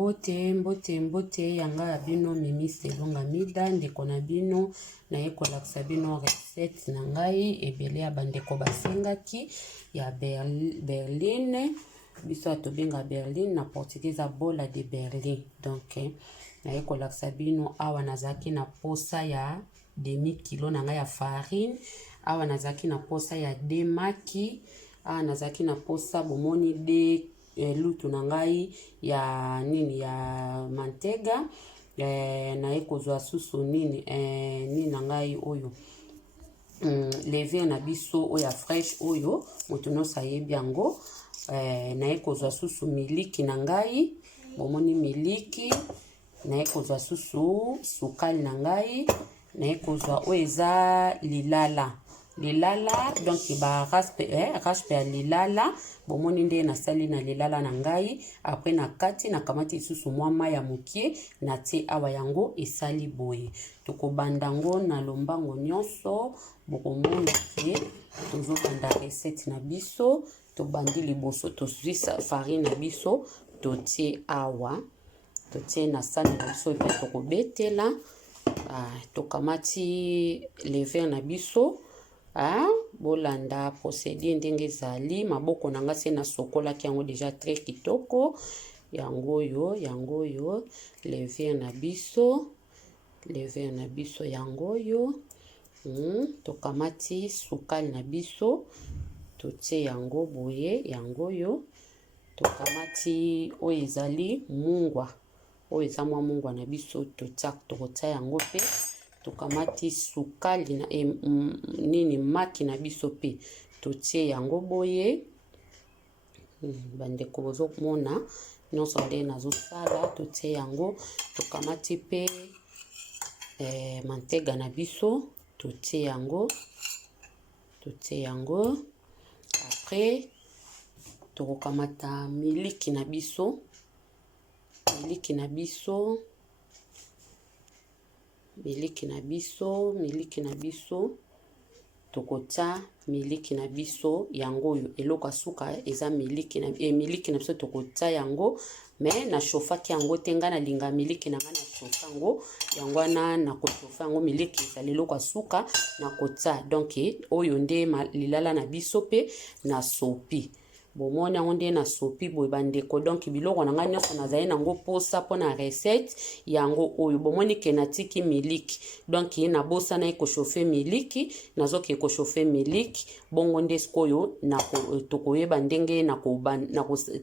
Mbote yanga ya bino Mimi Selonga Mida ndeko na bino na yekolakisa bino recette na ngai ebele ya bandeko basengaki ya Berlin biso atobenga Berlin na portugais bola de Berlin. Donc na yekolakisa bino awa nazaki na posa ya demi kilo na ngai ya farine, awa nazaki na posa ya demaki, awa nazaki na posa bomoni de lutu na ngai ya nini ya mantega, na ekozwa susu nini na ngai oyo levure na biso oya fresh oyo moto nyonso ayebi yango, na ekozwa susu miliki na ngai bomoni miliki, na ekozwa susu sukali na ngai, na ekozwa oyo eza lilala donc ba raspe ya lilala bomoni nde nasali na lilala na ngai. Après na kati na kamati susu mwa mai ya mokie na tie awa yango esali boye tokobandango na lombango nyonso bokomona ke tozobanda recette na biso. Tobandi liboso tozwisa farine na biso totie awa, totie na sani na biso epe tokobetela, tokamati levure na biso. Bolanda procédure ndenge ezali, maboko na nga se na sokolaki yango déjà très kitoko. Yango yo levure na biso yango yo. Tokamati sukali na biso totie yango boye yango yo. Tokamati oyo ezali mungwa, oyo eza mwa mungwa na biso tokotia yango pe. Tokamati sukali na nini maki na biso pe totie yango boye. Bandeko bozomona nyonso nde nazosala totie yango. Tokamati pe mantega na biso totie yango. Après tokokamata miliki na biso tokota miliki na biso yango yo eloko asuka eza miliki na biso tokota yango mais na chauffaki yango tenga na linga miliki na nga na chauffa yango wana na kochauffa yango miliki ezali eloko asuka na kota. Donc oyo nde lilala na biso pe na sopi bomoni yango nde na sopi boye bandeko. Donc biloko na nga nyonso nazali nango posa pona recette yango oyo bomoni ke natiki miliki. Donc na bosa na ekochauffe miliki, nazoki ekochauffe miliki bongo nde sikoyo na tokoyeba ndenge na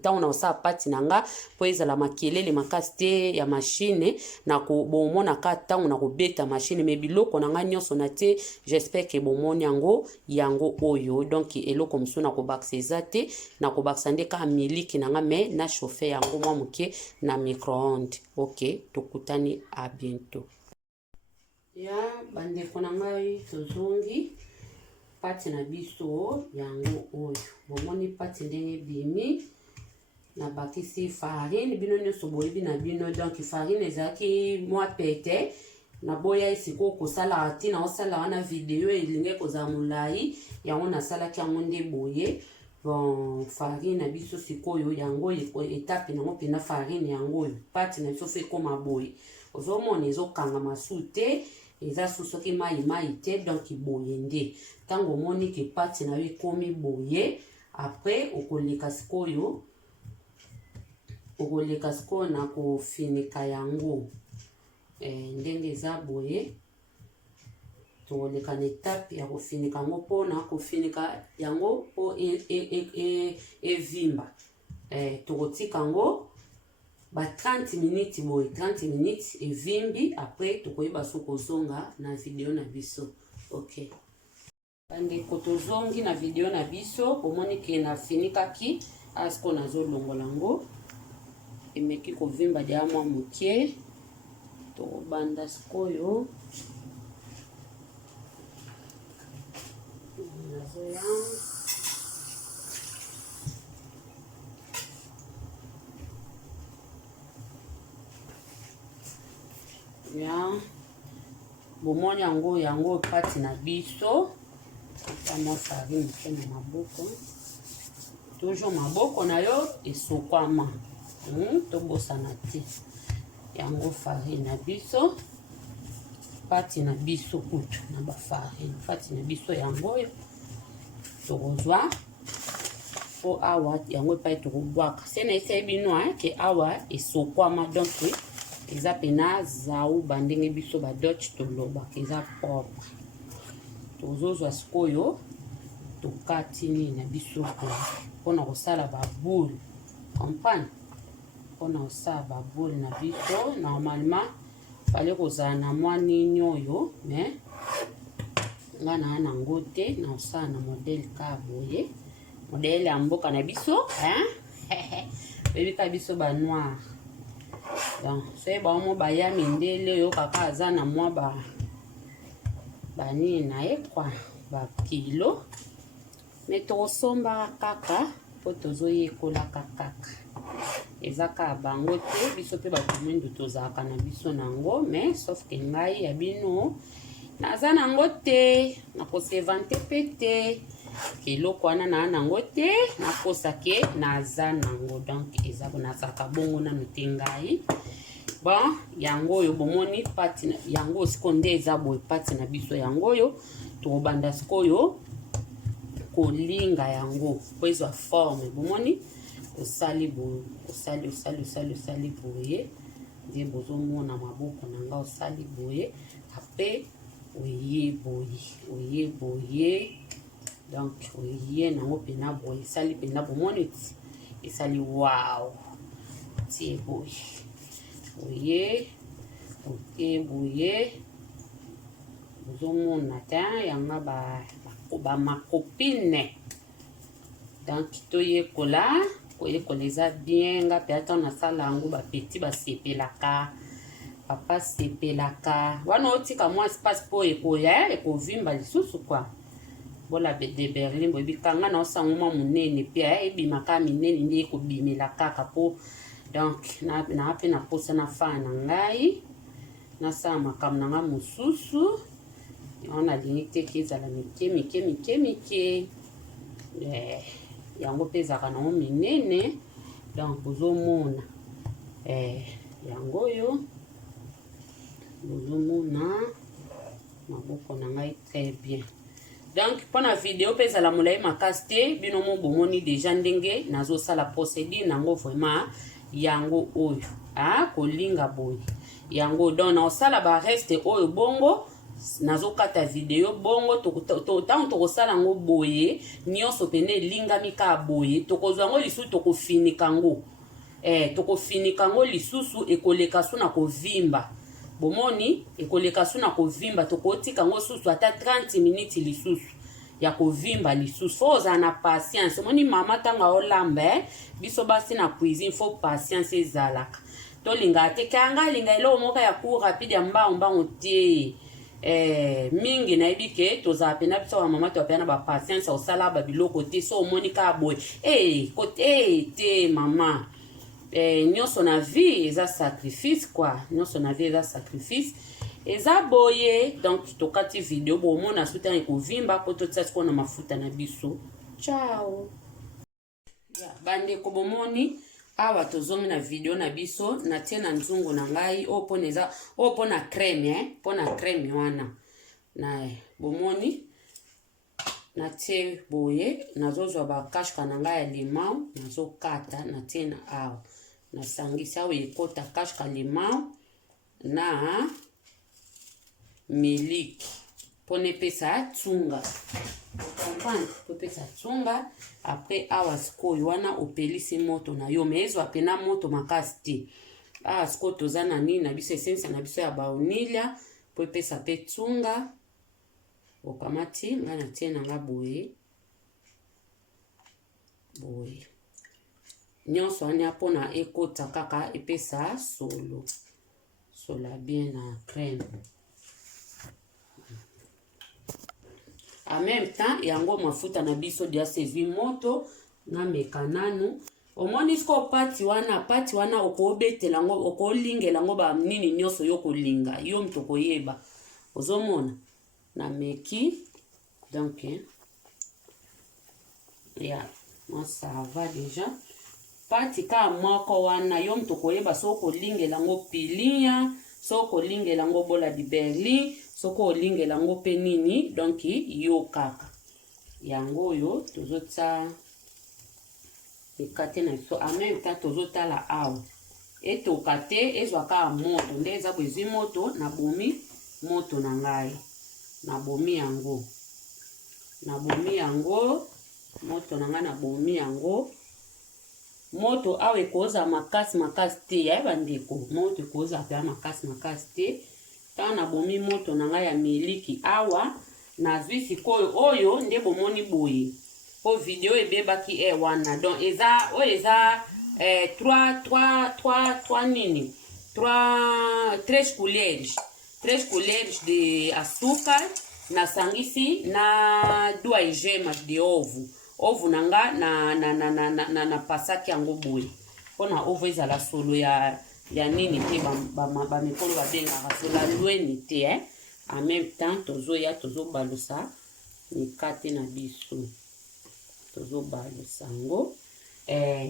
tango na osala pati na nga po ezala makelele makasi te ya machine na bomona ka tango na kobeta machine me biloko na nga nyonso na te. J'espère que bomoni yango oyo. Donc eloko mosusu na kobakisa eza te, na kobakisa nde ka miliki na nga me na chauffe yango mwa moke na micro-ondes. Ok, tokutani à bientôt. Ya bandeko na ngai tozongi pati na biso yango oyo bomoni pati ndenge bimi na bakisi farine bino nyonso boyebi na bino. Donc farine ezaki mwa pete na boya esiko kosala ati na osala wana video elinge kozala molai yango nasalaki yango nde boye. Bon farine na biso sikoyo yango etape nango pena farine yango oyo pati na biso fe koma boye ozomona ezokanga masu te eza soki mai te. Donc boye nde tango omoni ke pati na yo ekomi boye après okoleka sikoyo na kofinika yango ndenge eza boye. Toleka na etape ya kofinika yango mpona kofinika yango po evimba. Tokotika yango ba 30 minutes boye 30 minutes evimbi. Après tokoyeba so kozonga na video na biso. Ok bandeko tozongi na video na biso omoni ke na finikaki asko nazolongola yango emeki kovimba dia mwa mokie. Tokobanda sikoyo ya bomoni yango pati na biso kama farine na maboko toujours maboko na yo esokwama tobosana te yango farine na biso pati na biso kutu na ba farine pati na biso yango oyo tokozwa po awa yango epai tokobwaka se na esi bino ke awa esokwama donc eza pena zau bandenge biso badoche tolobaka eza propre tozozwa sikoyo tokati nini na biso mpona kosala baboule comprendre mpona kosala baboule na biso normalement fale kozala na mwa nini oyo mais nga na nango te na kosala na modele ka boye modele ya mboka na biso bebika biso banoir donc soki baomo baya mindele oyo kaka aza na mwa banini na ye kwa bakilo me tokosombaka kaka po tozoyekolaka kaka eza kaka bango te biso mpe bato mwindu tozalaka na biso nango mais sauf ke ngai ya bino naza nango te nakosevante mpe te eloko wana na nango te nakosa ke naza nango donc eza nazalaka bongo nano te ngai bon yango oyo bomoni pati yango siko nde eza boye pati na biso yango oyo tokobanda sikoyo kolinga yango po ezwa forme bomoni osali boye osali boye nde bozomona maboko na nga osali boye ape oye boye donc oye nango pena boye esali pena bomoni ti esali wow tie boye oye boye bozomona te yanga bamakopine donc toyekola koyekola eza bien nga mpe ata nasala yango bapeti basepelaka papa sepelaka wana otika mwa espace po ekoya ekovimba lisusu kwa bola de Berlin boyebikanga na osango mwa monene mpe ebimaka minene nde ekobimela kaka po donc na mpe na posa na faa na ngai nasala makambo na nga mosusu yango nalingi te ke ezala mike yango mpe ezalaka nango minene donc bozomona yango oyo bozomona maboko na ngai très bien donc mpona video mpe ezala molai makasi te bino mo bomoni deja ndenge nazosala procédure nango vraiment yango oyo kolinga boye yango donc naosala bareste oyo bongo nazokata video bongo ntango tokosala yango boye nyonso pene elingami kaka boye tokozwa yango lisusu tokofinika yango lisusu ekoleka su na kovimba bomoni ekoleka su na kovimba tokotika yango susu ata 30 minutes lisusu ya kovimba lisusu fo ozala na patience omoni mama ntango aolamba biso basi na cuisine fo patience ezalaka tolinga te kanga linga eloko moko ya cour rapide ya mbango te mingi nayebi ke tozala pena biso ba mama toapena ba patience osala ba biloko te so omoni kaka boye te mama nyonso na vie eza sacrifice quoi nyonso na vie eza sacrifice eza boye donc tokati video bomona suta ekovimba po totia siko na mafuta na biso ciao bandeko bomoni awa tozongi na video na biso natie na nzungu na ngai oyo pona crème pona crème wana na bomoni natie boye nazozwa bakashka na ngai ya limau nazokata natie na awa nasangisi awa ekota kashka limau na miliki pona epesa tsunga comprendre popesa tsunga après awa sikoyo wana opelisi moto na yo me ezwa pena moto makasi te awa sikoyo toza na nini na biso esensa na biso ya baonilia po epesa pe tsunga okamati nga natie na nga boye nyonso wana mpona ekota kaka epesa sola bien na crème en même temps yango mafuta na biso dia sezwi moto na meka nanu omoni siko pati wana okobetela ngo okolingela ngo ba nini nyonso yo kolinga yo mto koyeba ozomona na meki donc ya moi ça va déjà pati ka moko wana yo mtu koyeba soko lingela ngo pilia, soko lingela ngo bola di berli, soko lingela ngo penini, donc yo kaka. Yango yo tozotsa ekate na so en même temps tozotala awa. Et tokate ezwaka moto nde eza bwezi moto na bomi moto na ngai. Na bomi yango. Na bomi yango moto na ngai na bomi yango. Moto awe koza makasi te ya bandeko. Moto koza pe makasi te. Ta na bomi moto na ngai ya miliki awa na zwi sikoyo oyo nde bomoni boye. Po video ebebaki wana. Donc eza o eza 13 couleurs de açúcar na sangisi na 2 gemas de ovo nanga na pasaki yango boye pona ovo ezala solo ya nini te ba mikolo babengaka sola lweni te en même temps tozobalusa mikate na biso tozobalusa ngo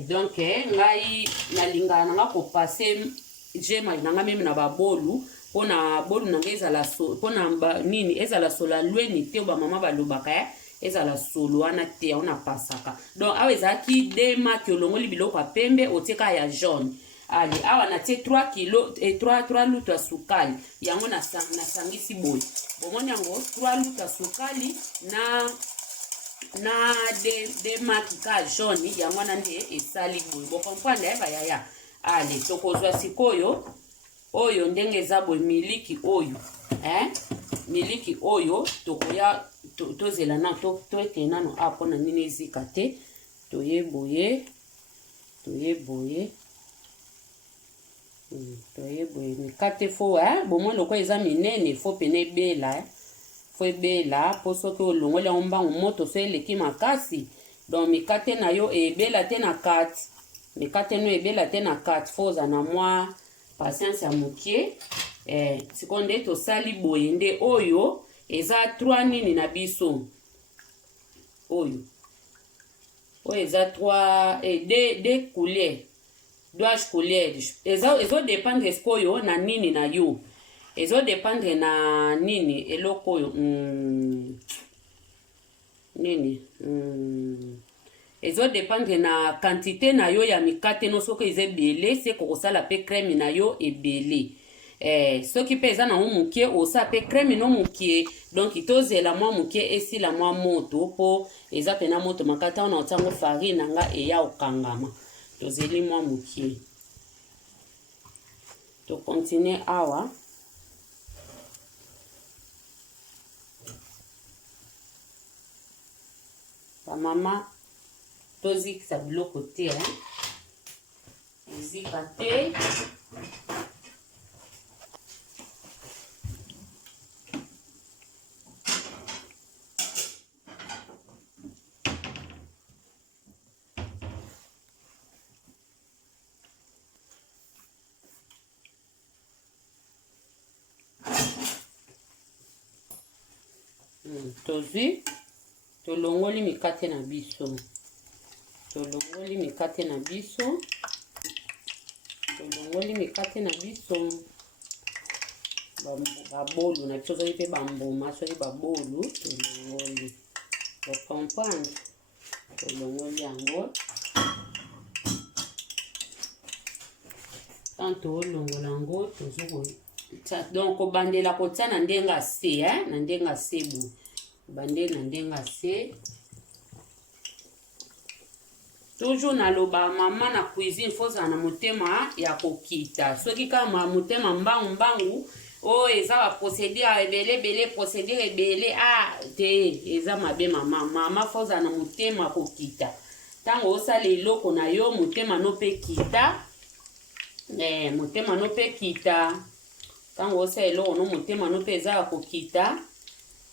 donc ngai nalingana nanga ko passer gema nanga meme na babolu pona bolu nanga ezala pona nini ezala sola lweni te ba mama balobaka ezala solo wana te ona pasaka. Donc awa ezaki dema ki olongoli biloko pembe oteka ya jaune. Ali awa na tie 3 kilo et 3 lutu ya sukali yango na sangisi boy. Bomoni yango 3 lutu ya sukali na de makika jaune yango na nde esali boy. Bo comprendre ba yaya. Ali tokozwa sikoyo oyo ndenge eza boy miliki oyo. Miliki oyo tokoya tozela na toeke nano apo na nini ezika te toyeboye mikate fo bomoi loko eza minene fo pene ebela fo ebela po soki olongoli yango mbangu moto so eleki makasi. Donc mikate na yo ebela te na kati, mikate no ebela te na kati fo oza na mwa patience ya mokie. Sikoyo nde tosali boye nde oyo eza 3 nini na biso oyo eza 3 de couleur 2 couleurs ezo dépendre sikoyo na nini na yo ezo dépendre na nini eloko oyo nini ezo dépendre na quantité na yo ya mikate no soki eza ebele se kokosala pe crème na yo ebele. Soki pe eza na mukie osa pe crème no mukie donc tozela mwa mukie esila mwa moto po eza pena moto makata ona otango farine nga eya okangama tozeli mwa mukie. To continue awa ba mama tozikisa biloko te ezika te. Tozi tolongoli mikate na biso babolu na biso soki pe bamboma soki babolu tolongoli comprendre tolongoli yango tanto olongola yango tozoko donc kobandela kotia na ndenga se na ndenga se bu bande na ndenga se. Toujours na loba mama na cuisine foza na motema ya kokita soki kama motema mbangu o eza ba procédure ebele procédure ebele te eza mabe mama foza na motema kokita tango osala eloko na yo motema no pe kita motema no pe kita tango osala eloko no motema no pe eza kokita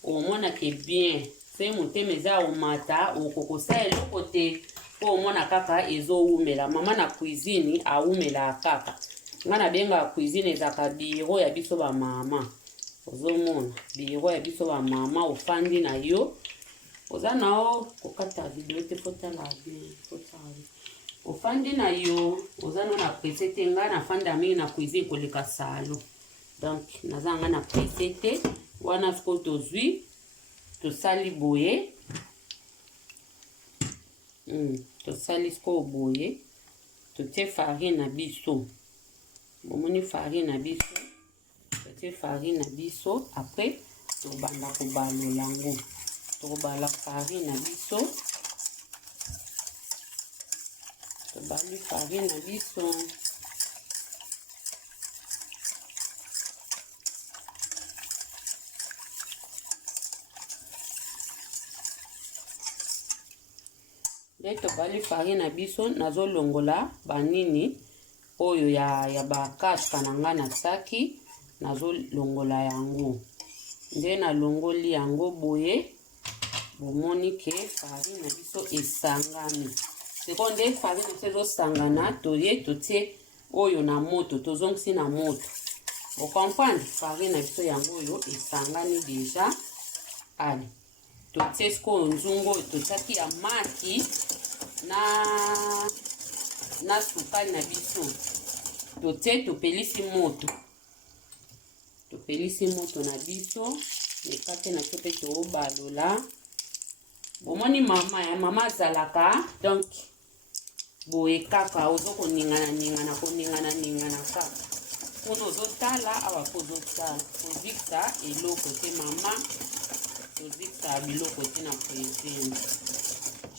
omona ke bien se motema eza omata okokosala eloko te po omona kaka ezoumela. Mama na cuisine aumela kaka nga na benga cuisine ezaka biro ya biso ba mama ozomona biro ya biso ba mama ofandi na yo oza nao kokata video te fotala bien ofandi na yo ozano na presse te nga na fanda mingi na cuisine koleka salo donc nazanga na presse te wana siko tozwi tosali boye tosali siko boye totie farine na biso bomoni farine na biso totie farine na biso après tobanda kobalola yango tokobala farine na biso tobali farine na biso nde tobali farine na biso nazolongola banini oyo ya bakashka na nga na saki nazolongola yango nde nalongoli yango boye bomoni ke farine na biso esangami siko nde farine na biso ezosangana toye totie oyo na moto tozongisi na moto bokomprendre farine na biso yango oyo esangani deja ale totie siko nzungu oyo totiaki ya maki na sukali na biso totie topelisi moto na biso ekate na to pe tobalola bomoni mama azalaka donc boye kaka ozokoningana koningana kaka mpona ozotala awa po ozotala kozikisa eloko te mama tozikisa biloko te na cuisine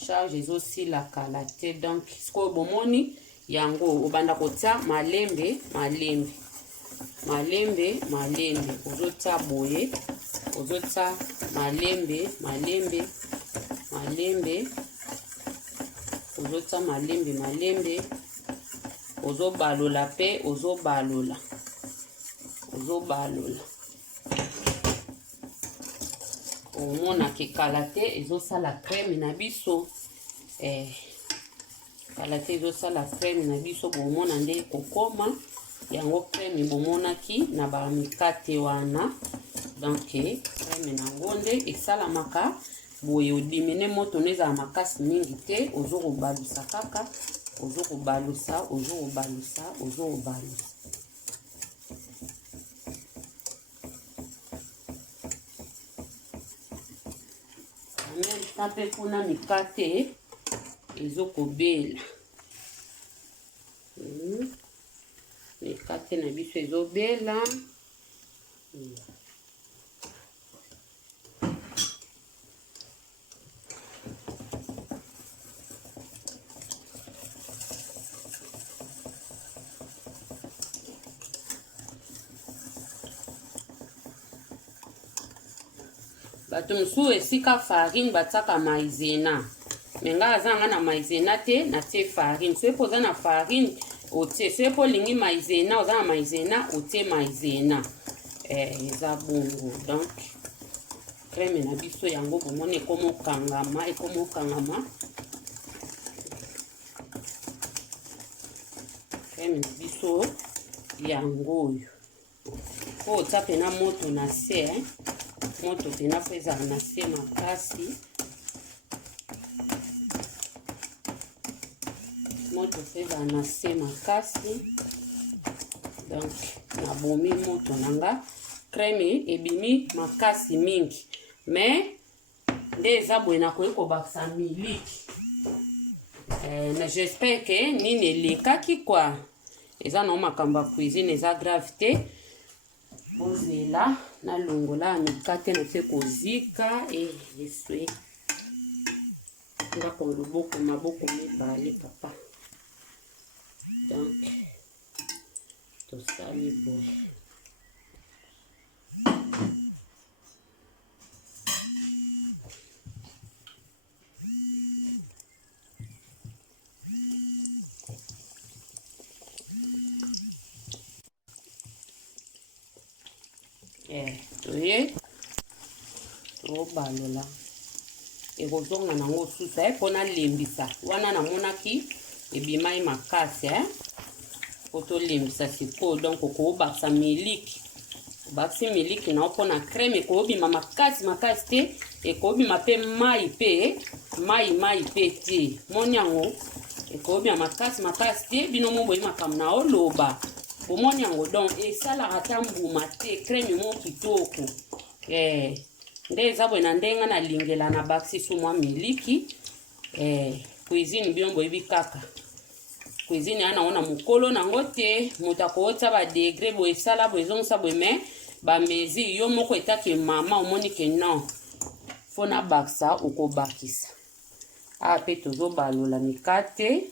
charge ezosila kala te donc sikoyo bomoni yango obanda kotia malembe ozotia boye ozotia malembe ozotia malembe ozobalola pe ozobalola omona ke kala te ezosala crème na biso kala te ezosala crème na biso bomona nde kokoma yango crème bomonaki na bamikate wana donc crème nango nde esalamaka boye odimine moto nezala makasi mingi te ozokobalusa kaka ozokobalusa tape kuna mikate ezokobela mikate na biso ezobela bato mosusu esika farine batiaka maizena me nga azanga na maizena te natie farine soki mpo oza na farine otie soki mpo olingi maizena oza na maizena otie maizena eza bongo donc crème na biso yango bomoni ekomokangama crème na biso yango oyo po otia pena moto na se moto pena po ezala na se makasi donc nabomi moto nanga crème ebimi makasi mingi mais nde eza boye nakoki kobakisa miliki j'espère que nini elekaki kwa eza na makambo ya cuisine eza grave te bozela nalongola mikate na se kozika eswe ngako maboko mibale papa donc tosali boye toye tobalola ekozonga nango susu mpona lembisa wana namonaki ebimai makasi po tolembisa sikoyo donc okobakisa miliki obakisi miliki nao mpona crème ekobima makasi te ekobima mpe mai pe te moni yango ekobia makasi te bino mo boye makambo na oloba bomoni yango donc esalaka ata mbuma te crème mo kitoko nde eza boye na ndenge nalingela na bakisi so mwa miliki cuisine bino boyebi kaka cuisine ya nango na mokolo nango te moto akowotisa badegre boye esala boye ezongisa boye me bamesure yo moko etake mama omoni ke non fo na bakisa okobakisa awa mpe tozobalola mikate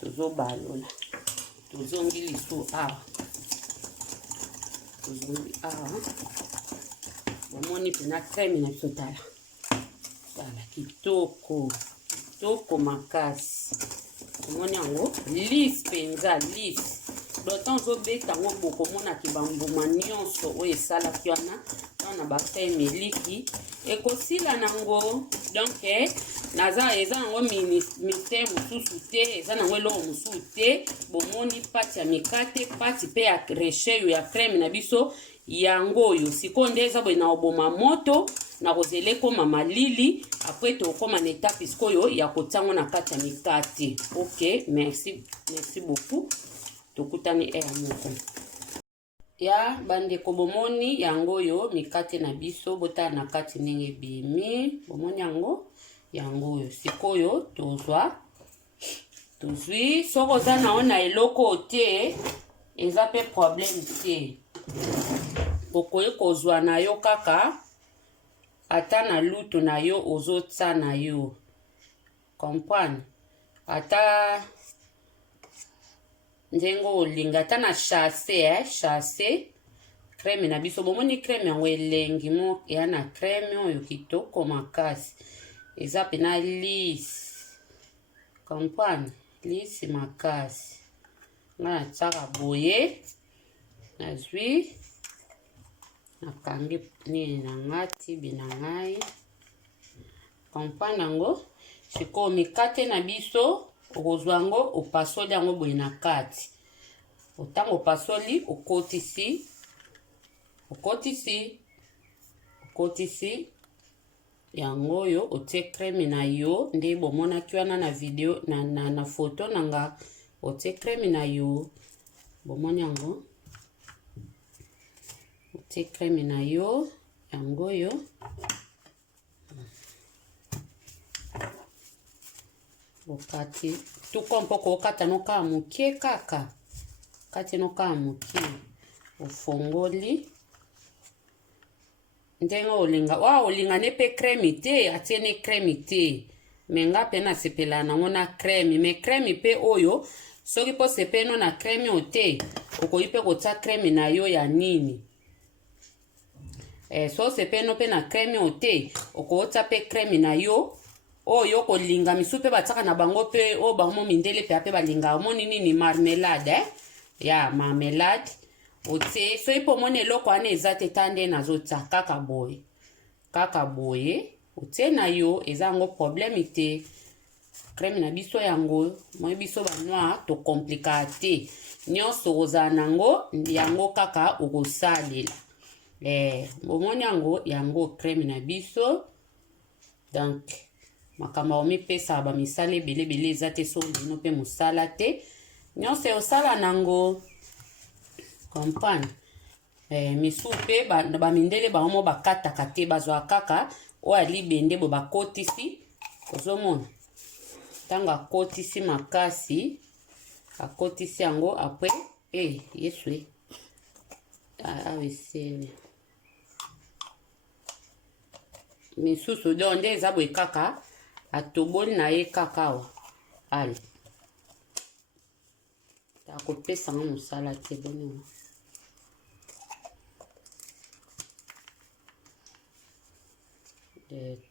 tozobalola tozongi lisu awa tozongi awa omoni mpena crème na biso tala kitoko makasi omoni yango lisse mpenza lisse d'autant ozobeta yango bokomonaki bambuma nyonso oyo esalaki wana na bafrai miliki ekosila nango donc eza nango mite mosusu te eza nango eloko mosusu te bomoni pati ya mikate pati mpe ya recheyo ya crème na biso yango oyo sikoyo nde eza boye na oboma moto na kozela ekoma malili apres tokoma na etape sikoyo ya kotiango na kati ya mikate. Ok, merci beaucoup. Tokutani moko ya bandeko bomoni yango oyo mikate na biso botala na kati ndenge bimi bomoni yango oyo sikoyo tozwi soko oza nao na eloko te eza pe problème te okoki kozwa na yo kaka ata na lutu na yo ozotsa na yo comprendre ata ndengo olinga ata na chasse crème na biso bomoni crème yango elengi mo eya na crème oyo kitoko makasi eza pena lisse comprendre lisse makasi nga natiaka boye nazwi nakangi nini na ngati bina ngai comprendre yango sikoyo mikate na biso okozwa yango opasoli yango boye na kati otango opasoli okotisi yango oyo otie crème na yo nde bomonaki wana na video na foto nanga otie crème na yo bomoni yango otie crème na yo yango oyo okati tukompoko okata nokaa mokie kaka kati nokaa mokie ofongoli ndenge olinga olinga ne pe crème te atie ne crème te me nga mpe nasepela nango na crème me crème mpe oyo soki mpo sepeno na crème oyo te okoki mpe kotia crème na yo ya nini so sepeno mpe na crème oyo te okotia mpe crème na yo oyo kolinga misu mpe batiaka na bango mpe oyo bango mindele mpe ape balinga omoni nini marmelade ya marmelade otie soki mpo omoni eloko wana eza te ta nde nazotia kaka boye otie na yo eza yango problème te crème na biso yango moi biso banoir tokomplika te nyonso okozala nango yango kaka okosalela omoni yango crème na biso donc makambo omipesa bamisala ebele eza te so lino mpe mosala te nyonso osala nango comprendre misu mpe bamindele bango bakataka te bazwa kaka oyo alibende bo bakotisi kozomona ntango akotisi makasi akotisi yango apres yeswe awesele misusu do nde eza boye kaka atoboli na ye kaka awa ale akopesa nga mosala te bongo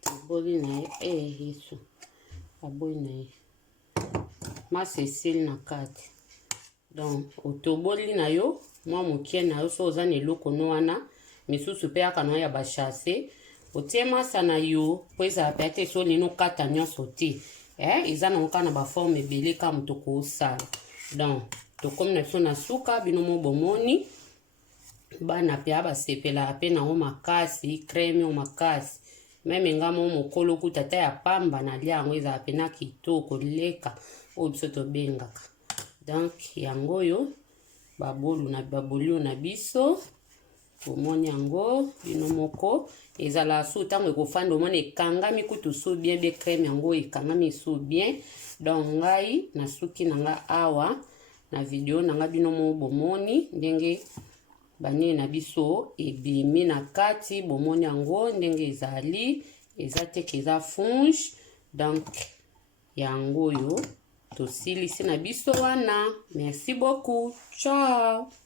toboli na ye yesu aboyi na ye masa esili na kati donc otoboli na yo mwa mokie na yo so oza na eloko no wana misusu mpe yaka na ya bachasse otie masa na yo mpo ezala mpe ate so olini okata nyonso te eza nango kaka na baforme ebele kaka moto koosala donc tokomi na biso na suka bino mo bomoni bana mpe abasepelaka mpe nango makasi crème o makasi meme nga mo mokolo kuta ata ya pamba nalia yango ezala mpe na kitoko leka oyo biso tobengaka. Donc yango oyo babolu na biso omoni yango bino moko ezala su ntango ekofanda omoni ekangami kutu su bien be crème yango ekangami su bien. Donc ngai nasuki na nga awa na video na nga bino mo bomoni ndenge banie na biso ebimi na kati bomoni yango ndenge ezali eza teke eza funge. Donc yango oyo tosilisi na biso wana. Merci beaucoup. Ciao.